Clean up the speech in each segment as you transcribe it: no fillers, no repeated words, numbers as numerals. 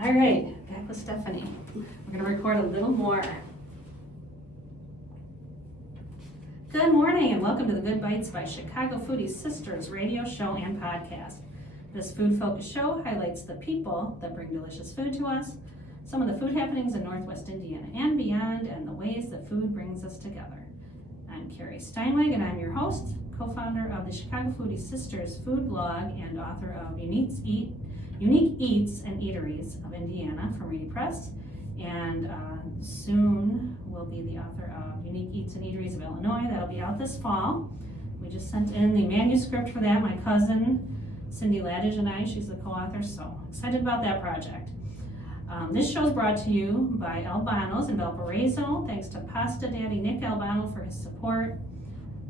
All right, back with Stephanie. We're going to record a little more. Good morning and welcome to the Good Bites by Chicago Foodie Sisters radio show and podcast. This food-focused show highlights the people that bring delicious food to us, some of the food happenings in Northwest Indiana and beyond, and the ways that food brings us together. I'm Carrie Steinweg and I'm your host, co-founder of the Chicago Foodie Sisters food blog and author of Unique Eats and Eateries of Indiana from Reedy Press, and soon will be the author of Unique Eats and Eateries of Illinois. That'll be out this fall. We just sent in the manuscript for that, my cousin Cindy Ladage and I, she's the co-author, so excited about that project. This show is brought to you by Albano's in Valparaiso. Thanks to Pasta Daddy Nick Albano for his support.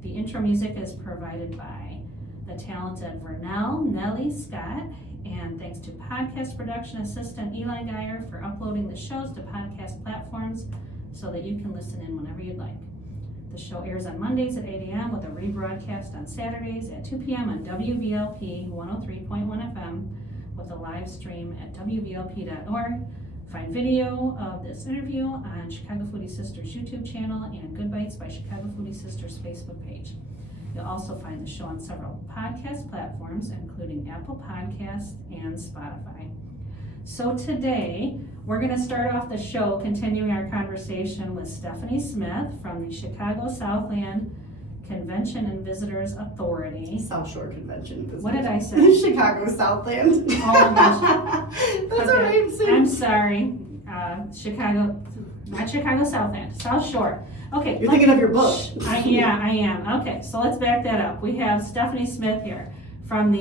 The intro music is provided by the talented Vernell Nellie Scott. And thanks to podcast production assistant Eli Geyer for uploading the shows to podcast platforms so that you can listen in whenever you'd like. The show airs on Mondays at 8 a.m. with a rebroadcast on Saturdays at 2 p.m. on WVLP 103.1 FM with a live stream at WVLP.org. Find video of this interview on Chicago Foodie Sisters YouTube channel and Good Bites by Chicago Foodie Sisters Facebook page. You'll also find the show on several podcast platforms, including Apple Podcasts and Spotify. So today, we're going to start off the show continuing our conversation with Stephanie Smith from the Chicago Southland Convention and Visitors Authority. South Shore Convention. What did I say? Chicago Southland. Oh, gosh. That's all right. I'm sorry. Chicago, not Chicago Southland, South Shore. Okay. You're thinking of your book. I am. Okay, so let's back that up. We have Stephanie Smith here from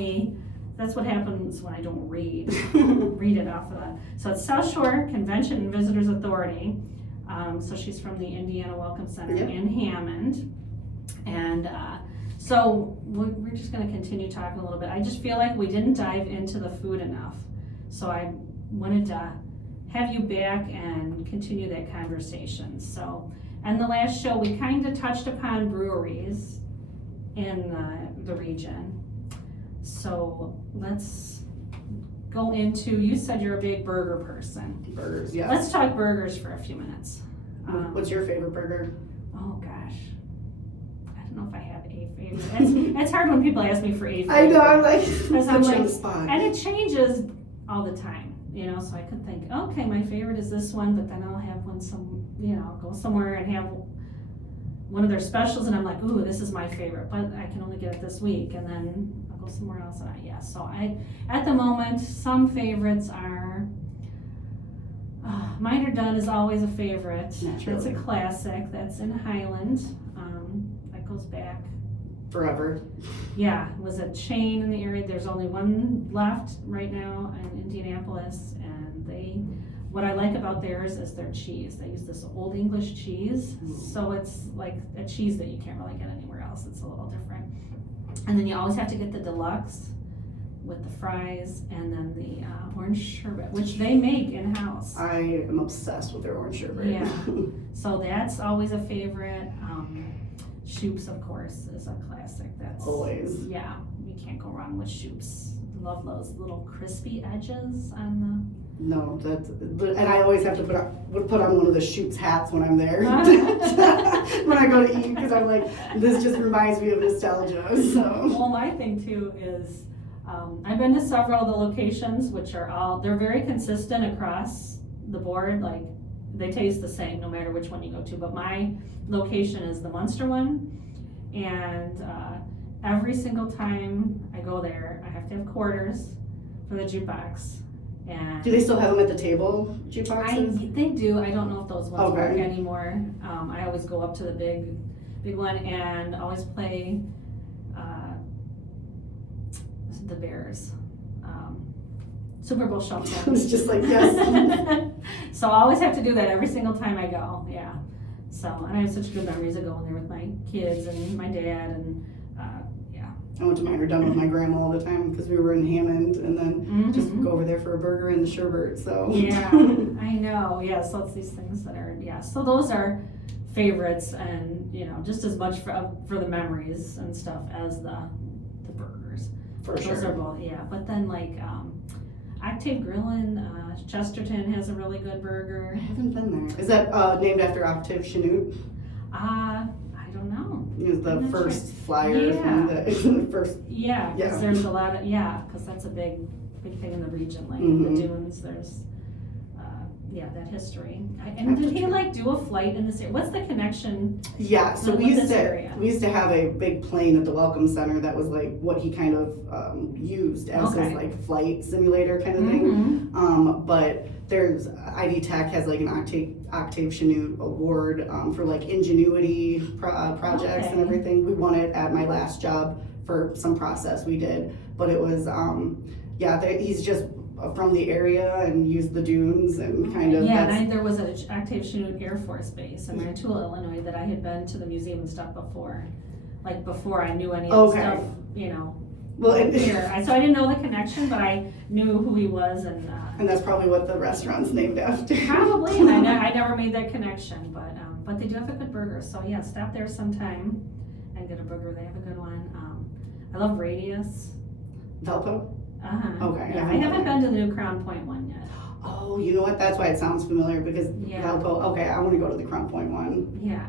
that's what happens when I don't read it off of that. So it's South Shore Convention and Visitors Authority. So she's from the Indiana Welcome Center in Hammond. And so we're just going to continue talking a little bit. I just feel like we didn't dive into the food enough. So I wanted to have you back and continue that conversation. So, and the last show, we kind of touched upon breweries in the region. So let's go into, you said you're a big burger person. Burgers, yeah. Let's talk burgers for a few minutes. What's your favorite burger? Oh gosh. I don't know if I have a favorite. It's hard when people ask me for a favorite. I know, I'm like, I'm like, on the spot. And it changes all the time, so I could think, okay, my favorite is this one, but then I'll have one I'll go somewhere and have one of their specials and I'm like, ooh, this is my favorite, but I can only get it this week, and then I'll go somewhere else and so at the moment, some favorites are, Mine Are Done is always a favorite. Naturally. It's a classic. That's in Highland. That goes back forever. Yeah, it was a chain in the area. There's only one left right now in Indianapolis, and what I like about theirs is their cheese. They use this Old English cheese, so it's like a cheese that you can't really get anywhere else. It's a little different. And then you always have to get the deluxe with the fries and then the orange sherbet, which they make in-house. I am obsessed with their orange sherbet. Yeah, so that's always a favorite. Shoop's, of course, is a classic. That's always. Yeah, you can't go wrong with Shoop's. Love those little crispy edges on No, and I always have to put on one of the Shoop's hats when I'm there. When I go to eat, because I'm like, this just reminds me of nostalgia. So. Well, my thing too is, I've been to several of the locations, which are they're very consistent across the board. Like, they taste the same no matter which one you go to, but my location is the Munster one, and every single time I go there, I have to have quarters for the jukebox. And do they still have them at the table, jukeboxes? They do. I don't know if those ones work Okay. anymore. I always go up to the big one and always play the Bears. Super Bowl Shuffle. I was just like, yes. So I always have to do that every single time I go. Yeah. So, and I have such good memories of going there with my kids and my dad, and I went to Mine Are Done with my grandma all the time because we were in Hammond, and then just go over there for a burger and the sherbet. So yeah, I know. Yeah, so it's these things that are So those are favorites, and just as much for the memories and stuff as the burgers. For sure. Those are both, yeah. But then Octave Grill in Chesterton has a really good burger. I haven't been there. Is that named after Octave Chanute? I don't know. He was the I'm not first sure. flyer from the first. Yeah, because Yeah. there's a lot of, because that's a big thing in the region, like Mhm. the dunes, there's, that history. And did he like do a flight in this area? What's the connection? Yeah, so with this area? we used to have a big plane at the Welcome Center that was like what he kind of used as Okay. his like flight simulator kind of thing. Mhm. But there's Ivy Tech has like an Octave Chanute award for like ingenuity projects and Okay. everything. We won it at my last job for some process we did, but it was he's just from the area and used the dunes and kind of. Yeah, and there was an Octave Chanute Air Force Base in Manitoula, Illinois, that I had been to the museum and stuff before. Like before I knew any of the stuff, Well, here. So I didn't know the connection, but I knew who he was, and that's probably what the restaurant's named after. probably. And I never made that connection, but they do have a good burger. So yeah, stop there sometime and get a burger. They have a good one. I love Radius. Valpo? Okay. Yeah, I haven't been to the new Crown Point one yet. Oh, you know what? That's why it sounds familiar because Yeah. Valpo. Okay, I want to go to the Crown Point one. Yeah,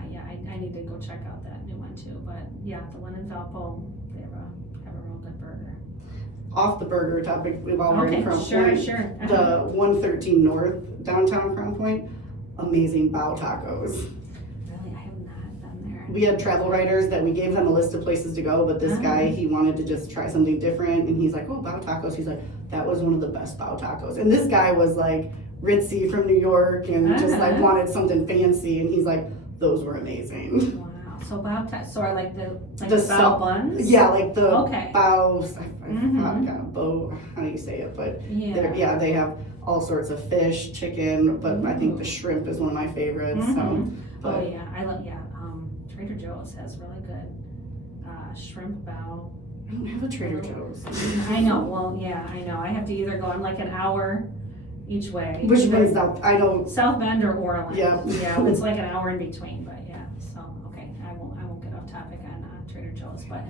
I need to go check out that new one too. But yeah, the one in Valpo, they have a real good burger. Off the burger topic, while we're in Crown sure. Point, the 113 North downtown Crown Point, amazing bao tacos. Really, I have not been there. We had travel writers that we gave them a list of places to go, but this guy, he wanted to just try something different, and he's like, oh, bao tacos. He's like, that was one of the best bao tacos. And this guy was like ritzy from New York and just like wanted something fancy, and he's like, those were amazing. Wow. So bao tacos, so are like the bao buns? Yeah, like the Okay. bao, how do you say it? But they have all sorts of fish, chicken, but I think the shrimp is one of my favorites. Oh yeah, I love Trader Joe's has really good shrimp bao. I don't have a Trader Joe's. I know. Well, yeah, I know. I have to either go on like an hour each way. Which one's out? I know. South Bend or Orland. Yeah. Yeah, it's like an hour in between, but yeah. So okay, I won't get off topic on Trader Joe's, but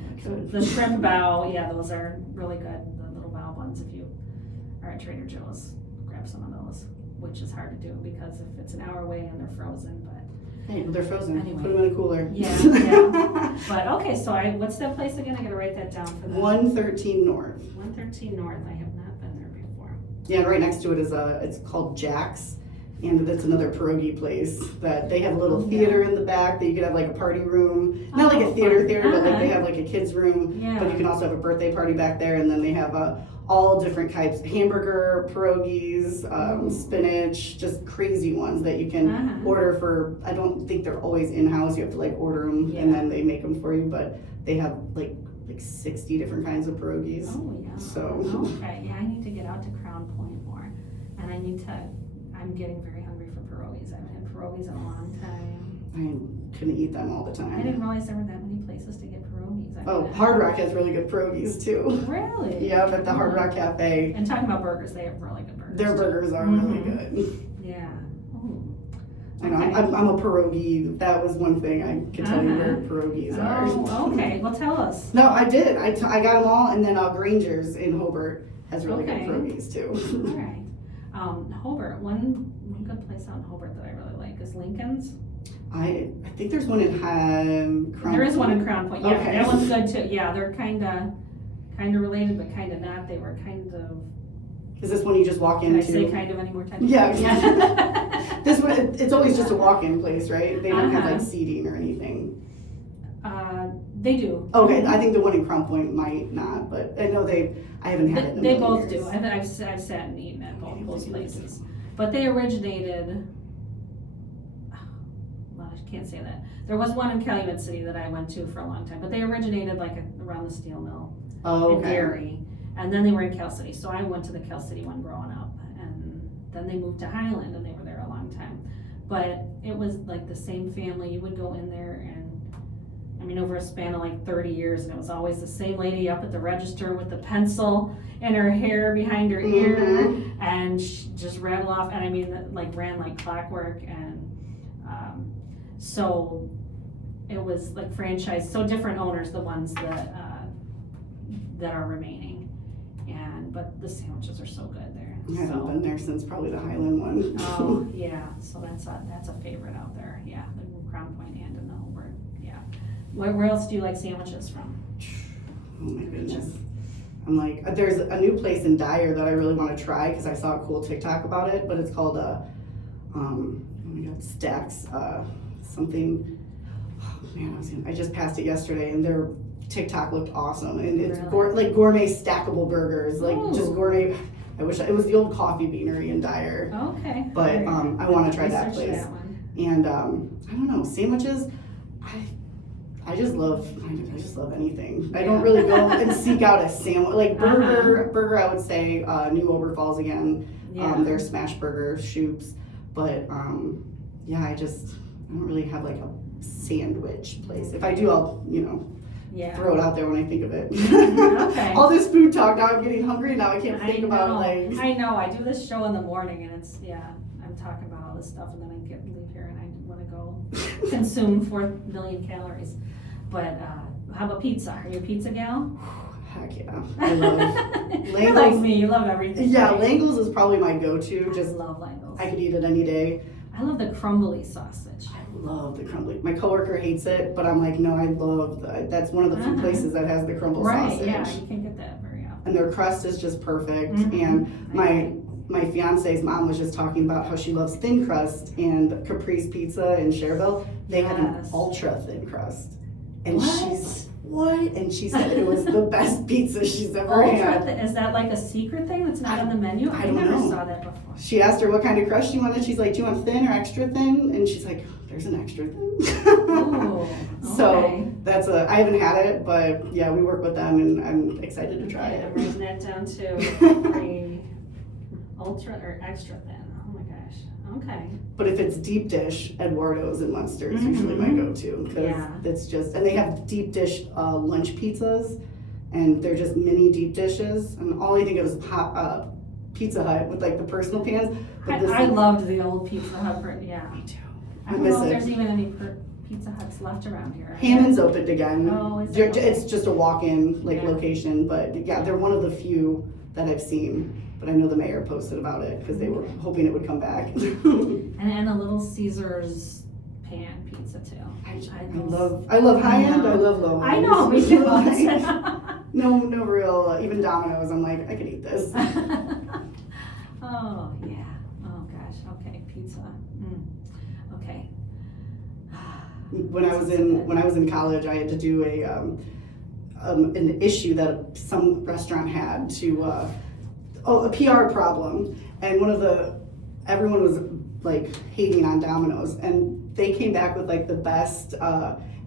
the shrimp bao, yeah, those are really good. The little bao buns. If you are at Trader Joe's, grab some of those, which is hard to do because if it's an hour away and they're frozen, but. Hey, they're frozen. Anyway. Put them in a cooler. Yeah. But okay, so what's that place again? I gotta write that down for them. 113 North. 113 North. I have not been there before. Yeah, and right next to it is it's called Jack's, and it's another pierogi place that they have a little theater in the back that you could have like a party room. Not like a theater, but like they have like a kids room. Yeah. But you can also have a birthday party back there, and then they have all different types, hamburger, pierogies, spinach, just crazy ones that you can order for. I don't think they're always in-house. You have to like order them and then they make them for you, but they have like 60 different kinds of pierogies. Oh yeah. So. Okay, yeah, I need to get out to Crown Point more, and I'm getting very hungry for pierogies. I haven't had pierogies in a long time. I couldn't eat them all the time. I didn't realize there were that many places to get pierogies. Hard Rock has really good pierogies too. Really? Yeah, at the Hard Rock Cafe. And talking about burgers, they have really good burgers. Their burgers are really good. Yeah. I know, I'm a pierogi. That was one thing I could tell you where pierogies are. Oh, okay. Well, tell us. No, I did. I got them all, and then Granger's in Hobart has really good pierogies too. All right. Hobart. One good place out in Hobart that I really like is Lincoln's. I think there's one in Crown There is Point. one in Crown Point. Yeah, Okay. that one's good too. Yeah, they're kind of related, but kind of not. They were kind of. Is this one you just walk Can into? I say kind of any more times? Yeah. This one, it's always just a walk-in place, right? They don't have like seating or anything. They do. Okay, I think the one in Crown Point might not, but I know I haven't had it in a They million both years. do. I've sat and eaten at both those places. But they originated, well, I can't say that. There was one in Calumet City that I went to for a long time, but they originated like around the steel mill in Gary. And then they were in Cal City. So I went to the Cal City one growing up. And then they moved to Highland and they were there a long time. But it was like the same family. You would go in there and over a span of like 30 years, and it was always the same lady up at the register with the pencil in her hair behind her ear, and she just rattle off, and like ran like clockwork, and so it was like franchise, so different owners, the ones that are remaining, but the sandwiches are so good there. I haven't been there since probably the Highland one. Oh, yeah, so that's a favorite out there, yeah, the Crown Point and in the Hobart, yeah. Where else do you like sandwiches from? Oh my goodness. I'm like, there's a new place in Dyer that I really want to try because I saw a cool TikTok about it, but it's called oh my god, Stacks something. Oh man, I just passed it yesterday and their TikTok looked awesome, and it's Really? like gourmet stackable burgers, like Ooh. just gourmet. I wish it was the old coffee beanery in Dyer, Okay. but I want to try that Research place. that one. And I don't know, sandwiches. I just love anything. I don't really go and seek out a sandwich. Like burger, I would say New Ober Falls again. Yeah. Their smash burger, Shoops. But yeah, I don't really have like a sandwich place. If I do, I'll Yeah. throw it out there when I think of it. Okay. All this food talk, now I'm getting hungry. Now I can't think about like. I know. I do this show in the morning, and I'm talking about all this stuff, and then I leave here, and I want to go consume 4 million calories. But how about pizza? Are you a pizza gal? Heck yeah, I love You're like me. You love everything. Yeah, right? Langles is probably my go-to. I love Langles. I could eat it any day. I love the crumbly sausage. I love the crumbly. My coworker hates it, but I'm like, no, I love that's one of the few places that has the crumble sausage. Yeah, you can't get that very often. And their crust is just perfect. And my fiance's mom was just talking about how she loves thin crust, and Capri's Pizza in Cherville, they have an ultra thin crust. And and she said it was the best pizza she's ever had. Is that like a secret thing that's not on the menu? I don't never know. saw that before. She asked her what kind of crust she wanted. She's like, do you want thin or extra thin? And she's like, there's an extra thin. Ooh, okay. So I haven't had it, but yeah, we work with them and I'm excited to try it. I'm writing that down too. Ultra or extra thin. Oh my gosh. Okay. But if it's deep dish, Eduardo's in Munster is usually my go-to, because it's just, and they have deep dish lunch pizzas, and they're just mini deep dishes, and all I think of is Pizza Hut with like the personal pans. I loved the old Pizza Hut. Yeah. Me too. I don't know if there's even any Pizza Huts left around here. Hammond's opened again. Oh, is it? It's just a walk-in location, but yeah, they're one of the few that I've seen. But I know the mayor posted about it because they were hoping it would come back. and a Little Caesars pan pizza too. I love high end. I love low end. I know. We do. No real. Even Domino's. I'm like, I could eat this. Oh yeah. Oh gosh. Okay. Pizza. Okay. When I was in college, I had to do an issue that some restaurant had to. A PR problem, and everyone was like hating on Domino's, and they came back with like the best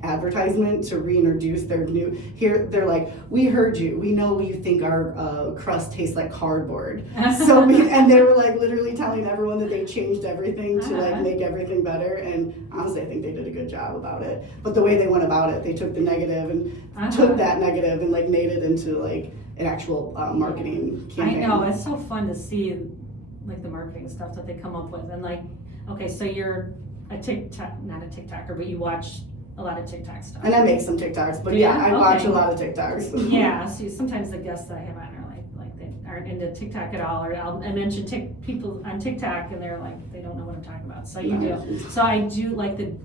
advertisement to reintroduce their they're like, we heard you, we know you think our crust tastes like cardboard, and they were like literally telling everyone that they changed everything to like make everything better, and honestly I think they did a good job about it, but the way they went about it, they took the negative and took that negative and like made it into like an actual marketing campaign. I know, it's so fun to see like the marketing stuff that they come up with, and like, okay, so you're not a TikToker, but you watch a lot of TikTok stuff. And I make some TikToks, but I watch a lot of TikToks. Yeah, so sometimes the guests that I have on are like they aren't into TikTok at all, or I mention people on TikTok and they're like, they don't know what I'm talking about. So you do. So I do like the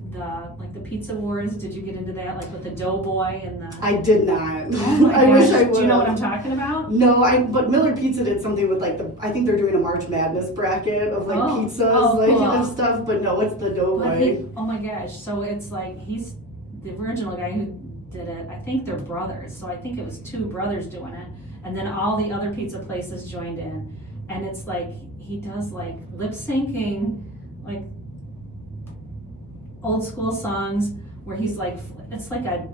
pizza wars. Did you get into that, like with the Doughboy and the? I did not. Oh my I gosh. wish I would. Do you know what I'm talking about? No, but Miller Pizza did something with like I think they're doing a March Madness bracket of like pizzas, cool. and stuff. But no, it's the Doughboy. Oh my gosh! So it's like he's the original guy who did it. I think they're brothers. So I think it was 2 brothers doing it, and then all the other pizza places joined in, and it's like he does like lip syncing, like old school songs where he's like, it's like a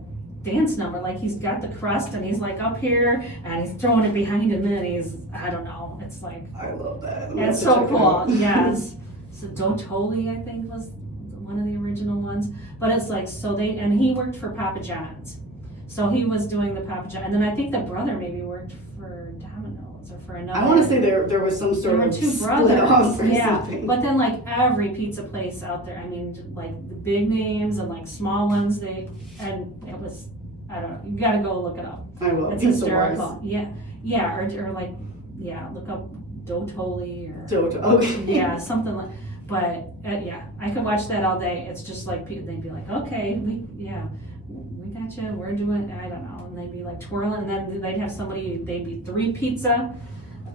dance number, like he's got the crust and he's like up here and he's throwing it behind him and he's, I don't know, it's like, I love that. It's so cool. Yes. So Dotoli, I think, was one of the original ones, but it's like, and he worked for Papa John's, so he was doing the Papa John, and then I think the brother maybe worked for Domino's or for another. I want to say there was some sort of 2 split off or something. But then like every pizza place out there, I mean, like the big names and like small ones, and it was, I don't know, you got to go look it up. I will. It's Pizza hysterical. Wars. Yeah, or like, look up Dotoli or Okay. yeah, something like. But yeah, I could watch that all day. It's just like they'd be like, okay, we got you. We're doing, I don't know, and they'd be like twirling, and then they'd have somebody. They'd be 3 pizza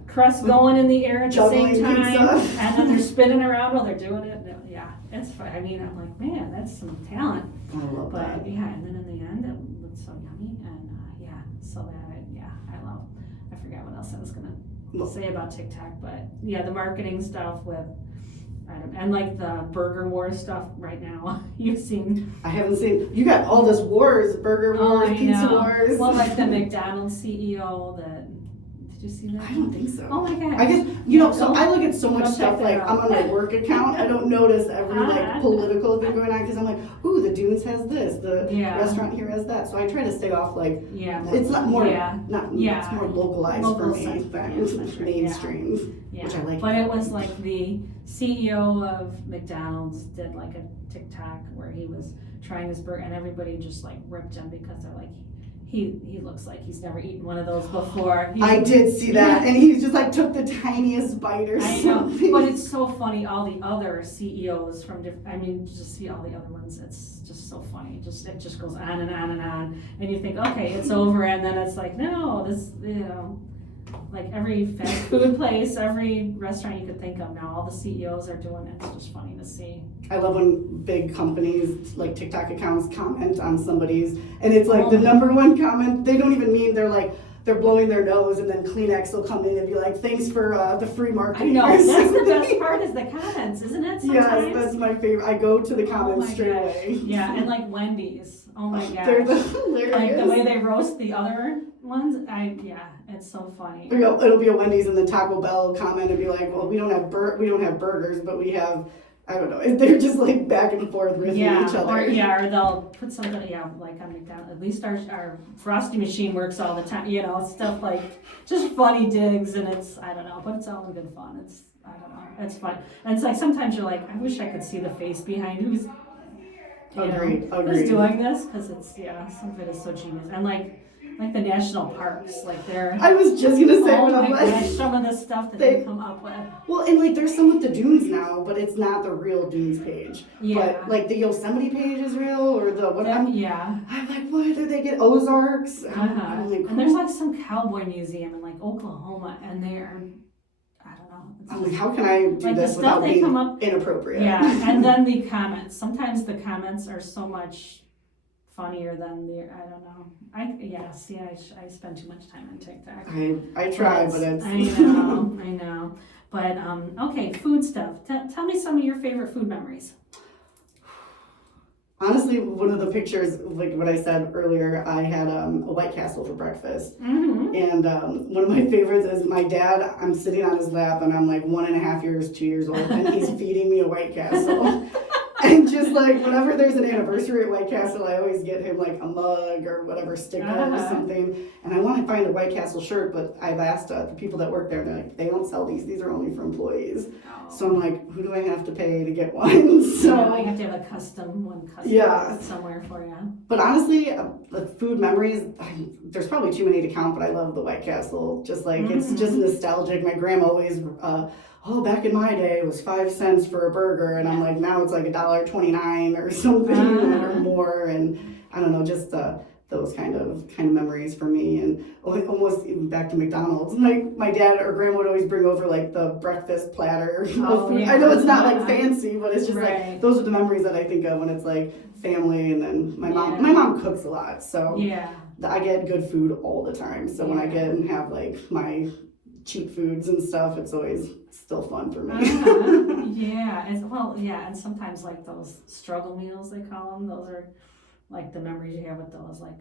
crusts going in the air at the same time, pizza. and then they're spinning around while they're doing it. Yeah, it's fun. I mean, I'm like, man, that's some talent. I love that. But yeah, and then in the end, it looked so yummy, and so that I forgot what else I was gonna say about TikTok, but yeah, the marketing stuff with. And like the burger war stuff right now, you've seen. I haven't seen. You got all this wars, burger wars, pizza wars. Well, like the McDonald's CEO. Did you see that? I don't think so. Oh my god. I guess so. I look at so much stuff like I'm on my work account. I don't notice every like political thing going on because I'm like, ooh, the Dunes has this, the restaurant here has that. So I try to stay off like. It's not more. It's more localized for me than mainstream. Yeah. Which I like. But it was like the CEO of McDonald's did like a TikTok where he was trying his burger and everybody just like ripped him because they're like, he looks like he's never eaten one of those before. I did see that, and he just like took the tiniest bite or something. But it's so funny. All the other CEOs from different, I mean, just see all the other ones. It's just so funny. It just goes on and on and on, and you think, okay, it's over, and then it's like, no, this, like every fast food place, every restaurant you could think of now, all the CEOs are doing it. It's just funny to see. I love when big companies like TikTok accounts comment on somebody's, and it's like the number one comment. They don't even mean they're blowing their nose, and then Kleenex will come in and be like, "Thanks for the free marketing." I know that's the best part is the comments, isn't it? Sometimes? Yes, that's my favorite. I go to the comments straight away. Yeah, and like Wendy's. Oh my gosh, they're hilarious. Like the way they roast the other ones. It's so funny. It'll be a Wendy's and the Taco Bell comment and be like, "Well, we don't have burgers, but we have." I don't know. They're just like back and forth with each other. Or they'll put something, like on McDonald's. At least our frosty machine works all the time. Stuff like just funny digs, and I don't know, but it's all in good fun. I don't know, it's fun. And it's like sometimes you're like, I wish I could see the face behind who's doing this, because it's some of it is so genius. And like the national parks, like they're. I was just gonna say what I'm like. Some of the stuff that they come up with. Well, and like there's some with the Dunes now, but it's not the real Dunes page. Yeah. But like the Yosemite page is real, or the what? I'm like, what did they get? Ozarks. I'm like, and there's like some cowboy museum in like Oklahoma, and they're. I don't know. I'm like, how can I do this without being inappropriate? Yeah, and then the comments. Sometimes the comments are so much funnier than I don't know. I spend too much time on TikTok. I try, but it's. I know. But okay, food stuff. Tell me some of your favorite food memories. Honestly, one of the pictures, like what I said earlier, I had a White Castle for breakfast. Mm-hmm. And one of my favorites is my dad, I'm sitting on his lap and I'm like 1.5 years, 2 years old, and he's feeding me a White Castle. And just like whenever there's an anniversary at White Castle, I always get him like a mug or whatever sticker or something. And I want to find a White Castle shirt, but I've asked the people that work there, they're like, they don't sell these. These are only for employees. Oh. So I'm like, who do I have to pay to get one? So you have to have a custom somewhere for you. But honestly, the food memories, there's probably too many to count, but I love the White Castle. Just like, it's just nostalgic. My grandma always, back in my day it was 5 cents for a burger, and I'm like, now it's like $1.29 or something or more, and I don't know, just those kind of memories for me. And almost even back to McDonald's, like my dad or grandma would always bring over like the breakfast platter of food. I know it's not like fancy, but it's just like those are the memories that I think of when it's like family. And then my mom cooks a lot, so I get good food all the time. So when I get and have like my cheap foods and stuff, it's always still fun for me. And sometimes like those struggle meals, they call them, those are like the memories you have with those, like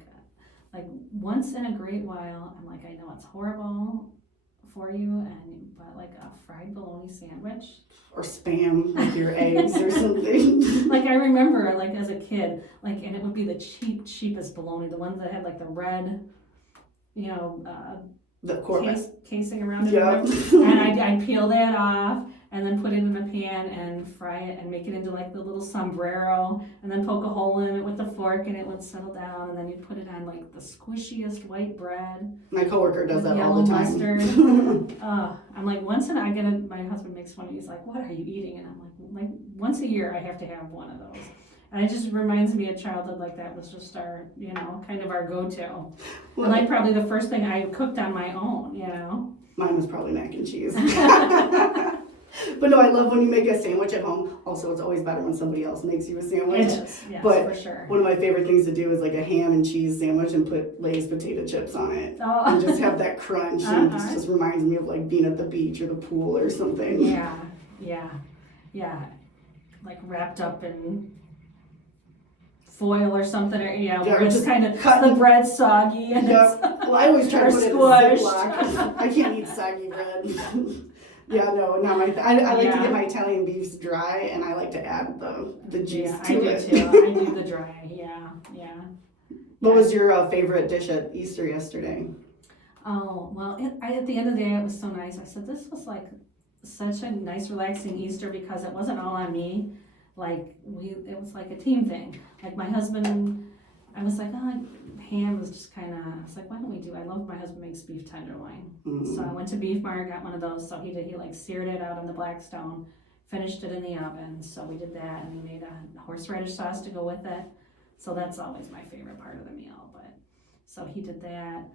once in a great while, I'm like, I know it's horrible for you, but like a fried bologna sandwich or spam with your eggs or something. Like I remember like as a kid, like, and it would be the cheapest bologna, the ones that had like the red, the casing around it, and I'd peel that off, and then put it in a pan and fry it and make it into like the little sombrero, and then poke a hole in it with the fork and it would settle down, and then you put it on like the squishiest white bread. My coworker does that all Yellow the time. mustard. I'm like, my husband makes fun of me. He's like, what are you eating? And I'm like once a year I have to have one of those. And it just reminds me of childhood, like that was just our, kind of our go-to. Well, and like probably the first thing I cooked on my own, Mine was probably mac and cheese. But no, I love when you make a sandwich at home. Also, it's always better when somebody else makes you a sandwich. It is, yes, but for sure. One of my favorite things to do is like a ham and cheese sandwich and put Lay's potato chips on it. Oh. And just have that crunch. And it just reminds me of like being at the beach or the pool or something. Yeah. Like wrapped up in foil or something, or where it's kind of the bread's soggy and it's well, I always try to put it in Ziploc. I can't eat soggy bread. I like to get my Italian beefs dry, and I like to add the juice to it. I do the dry. Yeah. What was your favorite dish at Easter yesterday? Oh, well, at the end of the day, it was so nice. I said this was like such a nice, relaxing Easter because it wasn't all on me. Like it was like a team thing. Like my husband, I was like, ham was just kind of, I was like, why don't we do, I love my husband makes beef tenderloin. So I went to Beef Mart, got one of those. So he like seared it out on the Blackstone, finished it in the oven. So we did that, and we made a horseradish sauce to go with it. So that's always my favorite part of the meal. But so he did that.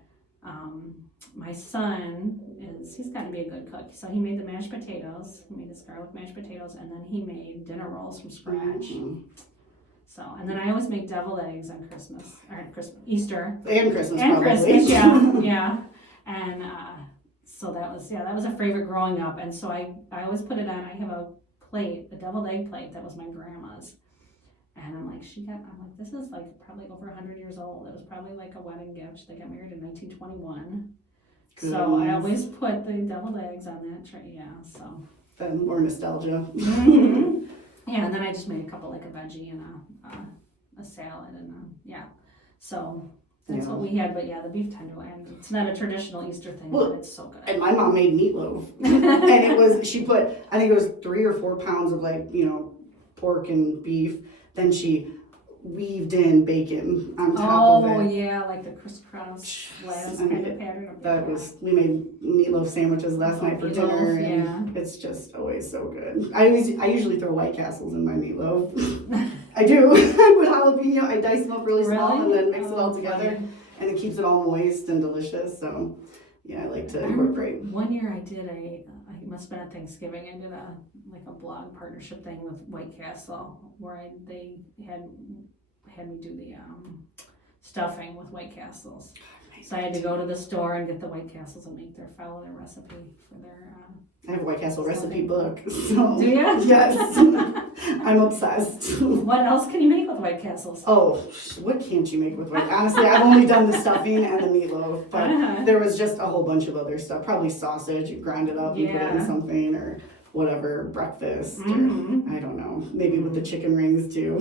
My son he's got to be a good cook. So he made the mashed potatoes, he made his garlic mashed potatoes, and then he made dinner rolls from scratch. So, and then I always make deviled eggs on Easter. And Christmas, yeah. And so that was a favorite growing up. And so I always put it on, I have a deviled egg plate that was my grandma's. And I'm like, this is like probably over 100 years old. It was probably like a wedding gift. They got married in 1921. Goodness. So I always put the deviled eggs on that tray. Yeah, so. Then more nostalgia. Mm-hmm. Yeah, and then I just made a couple, like a veggie and a salad and so that's what we had. But the beef tenderloin, it's not a traditional Easter thing, but it's so good. And my mom made meatloaf, and she put, I think it was 3 or 4 pounds of pork and beef. Then she weaved in bacon on top of it. Oh yeah, like the crisscross glass kind of pattern. We made meatloaf sandwiches last night for dinner, and it's just always so good. I usually throw White Castles in my meatloaf. I do. I put jalapeno, I dice them up really small and then mix it all together, and it keeps it all moist and delicious. So I like to incorporate. One year I did it must have been at Thanksgiving. I did a blog partnership thing with White Castle where they had me do the stuffing with White Castles. So I had to go to the store and get the White Castles and follow their recipe for their. I have a White Castle recipe book. So. Do you? Yes. I'm obsessed. What else can you make with White Castles? Oh, what can't you make with White? Honestly, I've only done the stuffing and the meatloaf, but there was just a whole bunch of other stuff. Probably sausage. You grind it up and put it in something or whatever, breakfast. Or, I don't know. Maybe with the chicken rings too.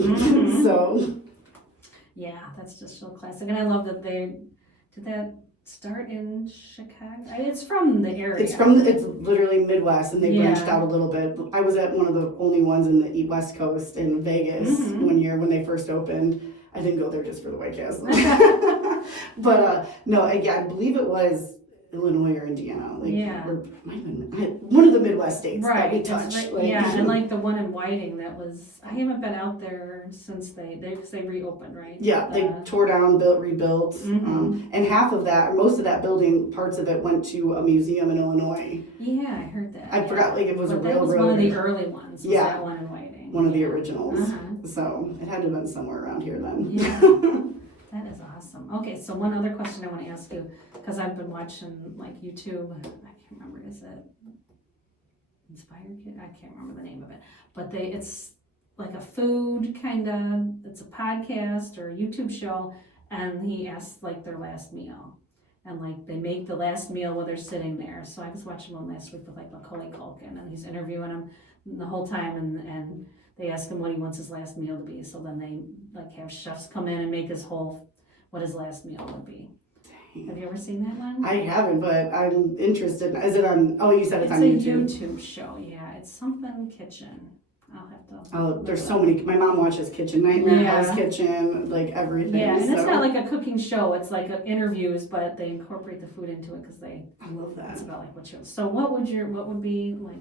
So. Yeah, that's just so classic. And I love that they did that start in Chicago. It's from the area. It's literally Midwest, and they branched out a little bit. I was at one of the only ones in the West Coast in Vegas one year when they first opened. I didn't go there just for the White Castle. But no, I believe it was Illinois or Indiana. Or might have been one of the Midwest states that we touched. And like the one in Whiting I haven't been out there since they reopened, right? Yeah, they tore down, rebuilt, and half of that, most of that building, parts of it went to a museum in Illinois. Yeah, I heard that. I forgot, it was a railroad. That was one of the early ones. That one in Whiting. One of the originals. So it had to have been somewhere around here then. Yeah, that is awesome. Okay, so one other question I want to ask you, because I've been watching YouTube. I can't remember, is it Inspire Kid? I can't remember the name of it. But it's like a food kind of, it's a podcast or a YouTube show, and he asks their last meal. And they make the last meal while they're sitting there. So I was watching one last week with Macaulay Culkin, and he's interviewing him the whole time, and they ask him what he wants his last meal to be. So then they have chefs come in and make what his last meal would be. Have you ever seen that one? I haven't, but I'm interested. Is it on? Oh, you said it's on YouTube. It's a YouTube show. Yeah, It's something kitchen. I'll have to. Oh, there's so many. My mom watches Kitchen Nightmare, Hell's Kitchen, like everything. Yeah, and so. it's not like a cooking show. It's like interviews, but they incorporate the food into it because I love that. it's about like what you. So what would be like?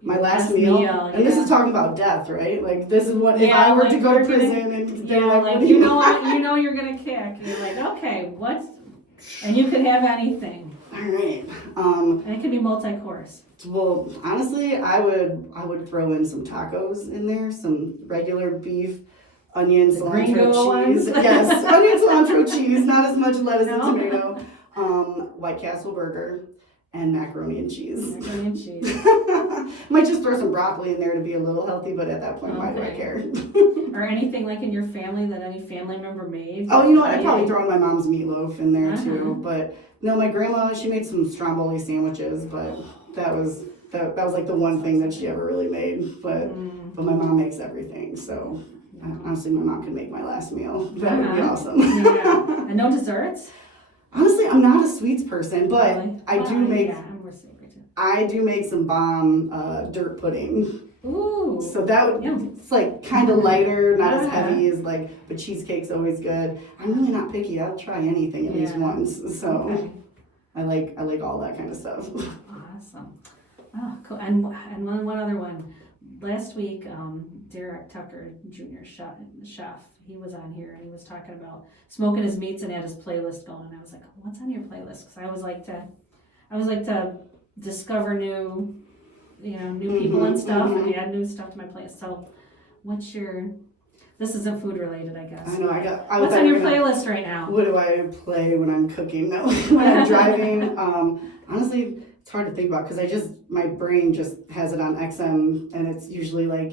My last meal, and this is talking about death, right? Like this is what if I were like to go to prison and yeah, like you know what, you know you're gonna kick. You're like, okay, what? And you could have anything. All right. And it could be multi-course. Well, honestly, I would throw in some tacos in there, some regular beef, onion, cilantro, cheese. Yes, onion, cilantro, cheese, not as much lettuce and tomato. White Castle burger and macaroni and cheese. Macaroni and cheese. Might just throw some broccoli in there to be a little healthy, but at that point, why do I care? Or anything like in your family that any family member made? Oh, you know what? I'd probably throw in my mom's meatloaf in there too. But no, my grandma, she made some stromboli sandwiches, but that was like the one thing that she ever really made. But my mom makes everything, so honestly, my mom could make my last meal. That would be awesome. Yeah. And no desserts? Honestly, I'm not a sweets person, but really? I do make. Yeah, I'm more savory too. I do make some bomb dirt pudding. Ooh. So that would, it's like kind of lighter, not as heavy as like, but cheesecake's always good. I'm really not picky. I'll try anything at least once. So I like all that kind of stuff. Awesome. Oh, cool. And one other one. Last week, Derek Tucker, Jr. chef, he was on here and he was talking about smoking his meats and had his playlist going. I was like, what's on your playlist? Because I always like to discover new people and stuff, and add new stuff to my playlist. So, this isn't food related, I guess. I know. What's on your playlist right now? What do I play when I'm cooking? No, when I'm driving. Honestly, it's hard to think about because my brain just has it on XM, and it's usually like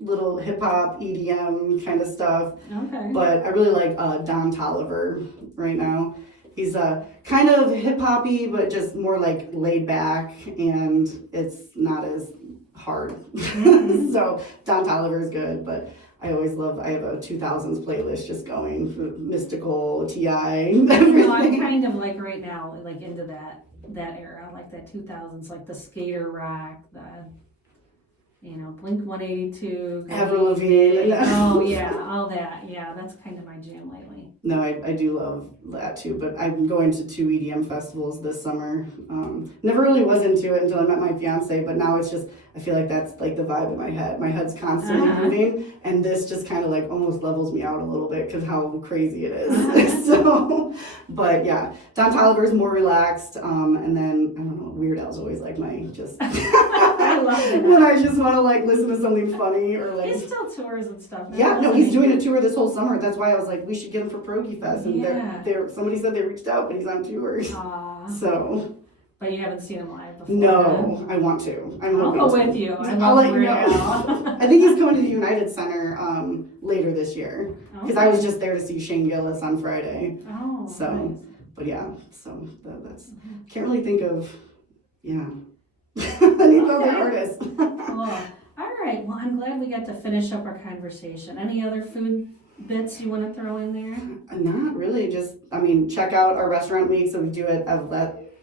little hip hop, EDM kind of stuff. Okay. But I really like Don Toliver right now. He's kind of hip hoppy, but just more like laid back, and it's not as hard. So Don Toliver is good, but I have a 2000s playlist just going, mystical, T.I. everything. I'm kind of like right now, like into that era, like that 2000s, like the skater rock, the Blink 182, Avril Lavigne. Oh yeah, all that. Yeah, that's kind of my jam lately. No, I do love that too, but I'm going to 2 EDM festivals this summer. Never really was into it until I met my fiance, but now it's just, I feel like that's like the vibe in my head. My head's constantly moving, and this just kind of like almost levels me out a little bit because how crazy it is. So, but yeah, Don Toliver's more relaxed, and then, I don't know, Weird Al's always like my just... I love it. When I just want to like listen to something funny or like... He still tours and stuff. Yeah, no, he's doing a tour this whole summer. That's why I was like, we should get him for Pierogi Fest. And somebody said they reached out, but he's on tours. So... But you haven't seen him live before? No, I want to. I'll go with you. I'll let you know. I think he's coming to the United Center later this year. Because I was just there to see Shane Gillis on Friday. Oh, so, nice. But yeah, so that's... Can't really think of... Yeah. Any other artists. Cool. All right. Well, I'm glad we got to finish up our conversation. Any other food bits you want to throw in there? Not really. Just, check out our restaurant week. So we do it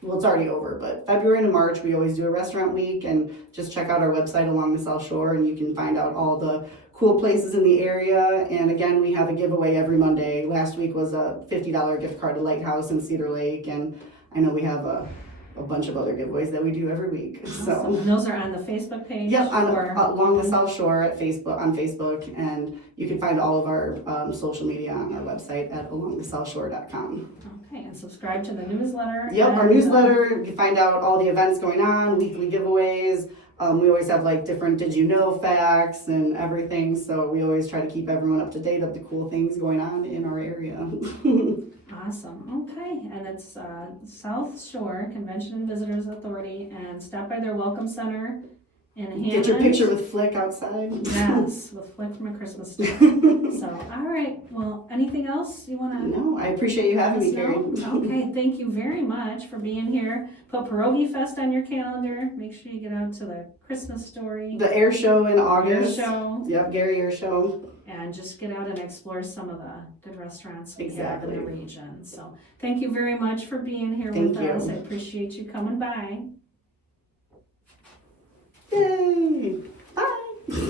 well, it's already over, but February to March, we always do a restaurant week, and just check out our website Along the South Shore, and you can find out all the cool places in the area. And again, we have a giveaway every Monday. Last week was a $50 gift card to Lighthouse in Cedar Lake, and I know we have a bunch of other giveaways that we do every week. Awesome. So and those are on the Facebook page? Yep, Along the South Shore on Facebook, and you can find all of our social media on our website at alongthesouthshore.com. Okay, and subscribe to the newsletter. Yep, our newsletter, you can find out all the events going on, weekly giveaways. We always have like different did you know facts and everything, so we always try to keep everyone up to date of the cool things going on in our area. Awesome. Okay, and it's South Shore Convention and Visitors Authority, and stop by their Welcome Center in Hammond. Get your picture with Flick outside. Yes, with Flick from A Christmas Story. So, all right. Well, anything else you want to? No, I appreciate you having me, Carrie. Okay, thank you very much for being here. Put Pierogi Fest on your calendar. Make sure you get out to the Christmas Story. The air show in August. Air show. Yep, Gary Air Show. And just get out and explore some of the good restaurants we have in the region. So thank you very much for being here with us. I appreciate you coming by. Yay!